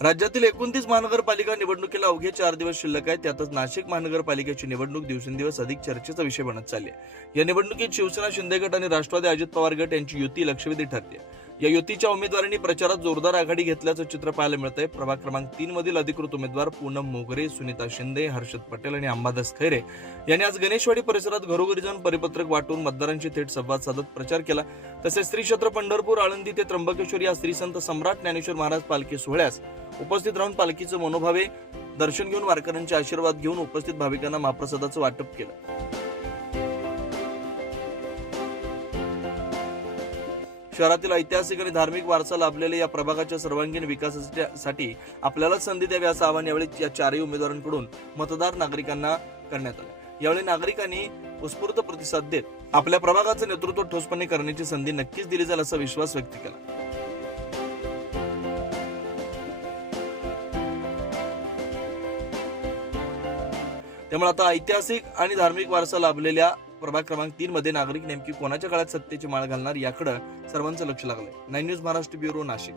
राज्यातील 29 महानगरपालिका निवडणुकीला अवघे 4 दिवस शिल्लक आहेत. त्यातच नाशिक महानगरपालिकेची निवडणूक दिवसेंदिवस अधिक चर्चेचा विषय बनत चालली आहे. या निवडणुकीत शिवसेना, शिंदे गट आणि राष्ट्रवादी अजित पवार गट यांची युती लक्षवेधी ठरते. या युतीच्या उमेदवारांनी प्रचारात जोरदार आघाडी घेतल्याचं चित्र पाहायला मिळतंय. प्रभाग क्रमांक 3 मधील अधिकृत उमेदवार पूनम मोगरे, सुनीता शिंदे, हर्षद पटेल आणि अंबादास खैरे यांनी आज गणेशवाडी परिसरात घरोघरी जाऊन परिपत्रक वाटून मतदारांशी थेट संवाद साधत प्रचार केला. तसेच श्री क्षेत्र पंढरपूर, आळंदी ते त्र्यंबकेश्वर या श्री संत सम्राट ज्ञानेश्वर महाराज पालखी सोहळ्यास उपस्थित राहून पालखीचं मनोभावे दर्शन घेऊन वारकऱ्यांचे आशीर्वाद घेऊन उपस्थित भाविकांना महाप्रसादाचं वाटप केलं. शहरातील ऐतिहासिक आणि धार्मिक वारसा लाभलेल्या या प्रभागाच्या सर्वांगीण विकासासाठी आपल्याला संधी द्यावी असं आवाहन यावेळी या चारही उमेदवारांकडून मतदार नागरिकांना करण्यात आलं. यावेळी नागरिकांनी उत्स्फूर्त प्रतिसाद देत आपल्या प्रभागाचं नेतृत्व ठोसपणे करण्याची संधी नक्कीच दिली जाईल असा विश्वास व्यक्त केला. त्यामुळे आता ऐतिहासिक आणि धार्मिक वारसा लाभलेल्या प्रभाग क्रमांक 3 मध्ये नागरिक नेमकी कोणाच्या काळात सत्तेची माळ घालणार याकडे सर्वांचं लक्ष लागलंय. 9 न्यूज महाराष्ट्र ब्युरो, नाशिक.